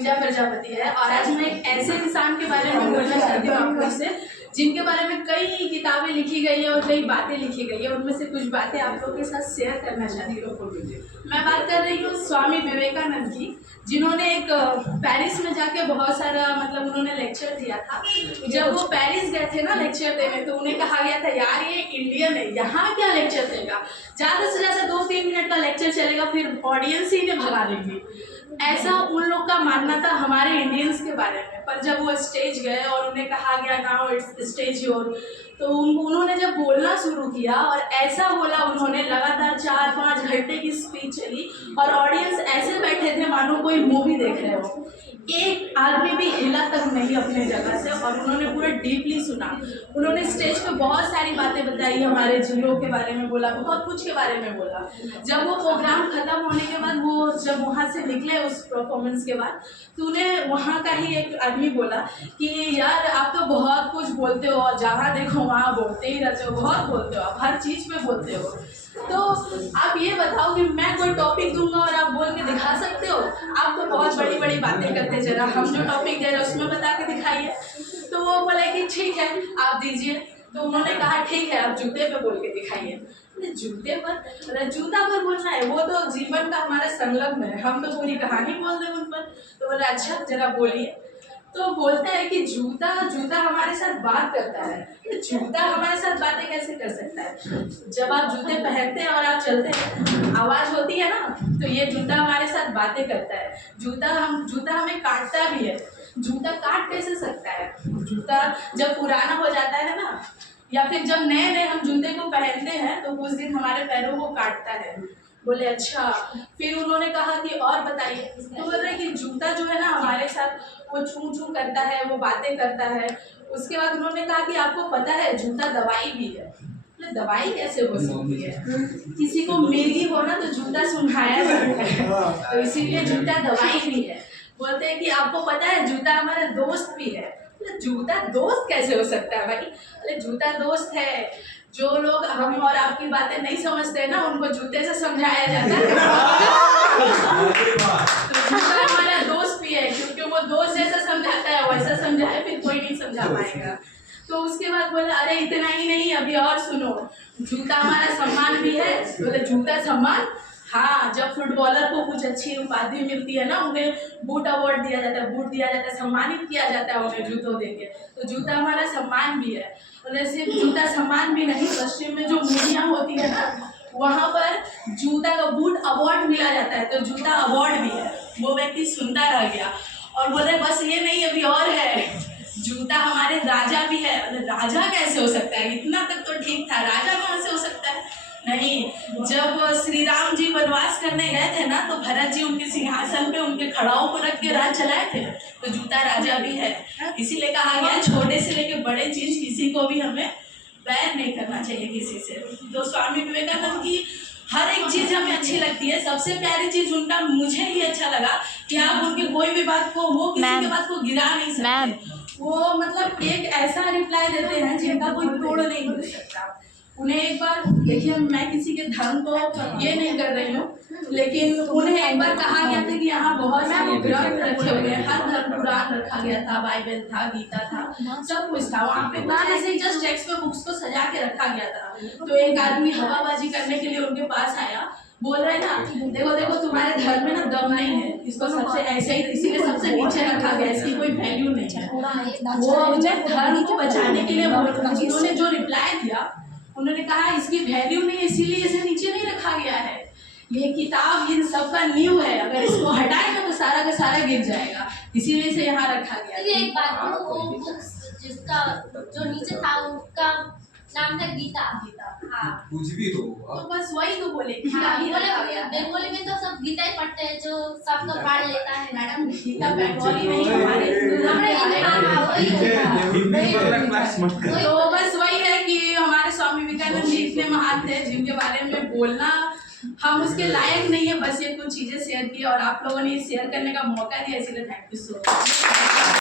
पूजा प्रजापति है। और आज मैं एक ऐसे इंसान के बारे में बोलना चाहती हूँ आप लोग से, जिनके बारे में कई किताबें लिखी गई है और कई बातें लिखी गई है। उनमें से कुछ बातें आप लोगों के साथ शेयर करना चाहती हूँ। मैं बात कर रही हूँ स्वामी विवेकानंद की, जिन्होंने एक पेरिस में जाके बहुत सारा मतलब उन्होंने लेक्चर दिया था। जब वो पेरिस गए थे ना लेक्चर देने, तो उन्हें कहा गया था यार ये इंडियन है, यहाँ क्या लेक्चर देगा, ज़्यादा से ज़्यादा 2-3 मिनट का लेक्चर चलेगा, फिर ऑडियंस ही इन्हें भगा देंगी। ऐसा उन लोग का मानना था हमारे इंडियंस के बारे में। पर जब वो स्टेज गए और उन्हें कहा गया नाउ इट्स स्टेज योर, तो उन्होंने जब बोलना शुरू किया और ऐसा बोला उन्होंने, लगातार 4-5 घंटे की स्पीच चली और ऑडियंस ऐसे बैठे थे मानो कोई मूवी देख रहे हो। एक आदमी भी हिला तक नहीं अपने जगह से, और उन्होंने पूरा डीपली सुना। उन्होंने स्टेज पे बहुत सारी बातें बताई, हमारे जिलों के बारे में बोला, बहुत कुछ के बारे में बोला। जब वो प्रोग्राम खत्म होने के बाद वो जब वहाँ से निकले उस परफॉर्मेंस के बाद, तो उन्हें वहाँ का ही एक आदमी बोला कि यार आप तो बहुत कुछ बोलते हो, जहाँ देखो वहाँ बोलते ही रहते हो, बहुत बोलते हो, आप हर चीज़ पे बोलते हो। तो आप ये बताओ कि मैं कोई टॉपिक दूंगा और आप बोल के दिखा सकते हो? आप तो बहुत बड़ी बड़ी बातें करते, जरा हम जो टॉपिक दे रहे हैं उसमें बता के दिखाइए। तो वो बोले कि ठीक है आप दीजिए। तो उन्होंने कहा ठीक है आप जूते पे बोल के दिखाइए। जूते पर, जूता पर बोलना है, वो तो जीवन का हमारा संलग्न है, हम तो पूरी कहानी बोल दें उन पर। तो बोले अच्छा जरा बोलिए। तो बोलता है कि जूता हमारे साथ बात करता है। जूता हमारे साथ बातें कैसे कर सकता है? जब आप जूते पहनते हैं और आप चलते हैं, आवाज़ होती है ना, तो ये जूता हमारे साथ बातें करता है। जूता हमें काटता भी है। जूता काट कैसे सकता है? जूता जब पुराना हो जाता है ना, या फिर जब नए नए हम जूते को पहनते हैं, तो कुछ दिन हमारे पैरों को काटता है। बोले अच्छा। फिर उन्होंने कहा कि और बताइए। तो बोल रहे कि जूता जो है ना हमारे साथ वो छू छू करता है, वो बातें करता है। उसके बाद उन्होंने कहा कि आपको पता है जूता दवाई भी है। दवाई कैसे हो सकती है? किसी को मिर्गी हो ना तो जूता सुंघाया जाता है, तो इसीलिए जूता दवाई भी है। बोलते हैं कि आपको पता है जूता हमारा दोस्त भी है। जूता दोस्त कैसे हो सकता है भाई? अरे जूता दोस्त है। जो लोग हम और आपकी बातें नहीं समझते हैं ना, उनको जूते से समझाया जाता है। तो जूता हमारा दोस्त भी है, क्योंकि वो दोस्त जैसा समझाता है वैसा समझाए, फिर कोई नहीं समझा पाएगा। तो उसके बाद बोला अरे इतना ही नहीं, अभी और सुनो, जूता हमारा सम्मान भी है। बोले जूता सम्मान? हाँ, जब फुटबॉलर को कुछ अच्छी उपाधि मिलती है ना, उन्हें बूट अवार्ड दिया जाता है, बूट दिया जाता है, सम्मानित किया जाता है उन्हें जूतों देके। तो जूता हमारा सम्मान भी है। और सिर्फ जूता सम्मान भी नहीं, पश्चिम में जो मूवियाँ होती है ना, वहाँ पर जूता का बूट अवार्ड मिला जाता है, तो जूता अवार्ड भी है। वो व्यक्ति सुनता रह गया और बोले बस ये नहीं अभी और है, जूता हमारे राजा भी है। राजा कैसे हो सकता है? इतना तक तो ठीक था, राजा कहाँ से हो सकता है? नहीं, जब श्री राम जी वनवास करने गए थे ना, तो भरत जी उनके सिंहासन पे उनके खड़ाओं को रख के राज चलाए थे। तो जूता राजा भी है। इसीलिए कहा गया छोटे से लेके बड़े चीज किसी को भी हमें बैर नहीं करना चाहिए किसी से। तो स्वामी विवेकानंद की हर एक चीज हमें अच्छी लगती है। सबसे प्यारी चीज उनका मुझे ही अच्छा लगा कि आप उनकी कोई भी बात को, वो किसी के बात को गिरा नहीं सकते। वो मतलब एक ऐसा रिप्लाई देते हैं जिनका कोई तोड़ नहीं मिल सकता। उन्हें एक बार देखिए, मैं किसी के धर्म को ये नहीं कर रही हूँ, लेकिन उन्हें एक बार कहा गया था कि यहाँ बहुत सारे ग्रंथ रखे हुए हैं, हर धर्म पुराण रखा गया था, बाइबल था, गीता था, सब कुछ था वहाँ पे। कुछ ऐसे जस्ट टेक्स्ट में बुक्स को सजा के रखा गया था। तो एक आदमी हवाबाजी करने के लिए उनके पास आया, बोल रहे ना देखो देखो तुम्हारे धर्म में ना दम नहीं है, इसको सबसे ऐसे ही इसीलिए सबसे नीचे रखा गया, इसकी कोई वैल्यू नहीं है। वो अपने धर्म को बचाने के लिए उन्होंने जो रिप्लाई दिया, उन्होंने कहा इसकी वैल्यू नहीं है इसीलिए इसे नीचे नहीं रखा गया है। ये किताब इन सब का नींव है, अगर इसको हटाएगा तो सारा का सारा गिर जाएगा, इसीलिए इसे यहाँ रखा गया। एक बात, वो जिसका जो नीचे था उसका नाम था गीता। हाँ, कुछ भी हो तो बस वही तो बोले। हाँ, बंगाली में तो सब गीता ही पढ़ते हैं, जो सबको पढ़ लेता है। मैडम गीता बंगाली नहीं, हमारे तो बस वही है कि हमारे स्वामी विवेकानंद जी इतने महान थे जिनके बारे में बोलना हम उसके लायक नहीं है। बस ये कुछ चीजें शेयर की और आप लोगों ने शेयर करने का मौका दिया, इसलिए थैंक यू सो मच।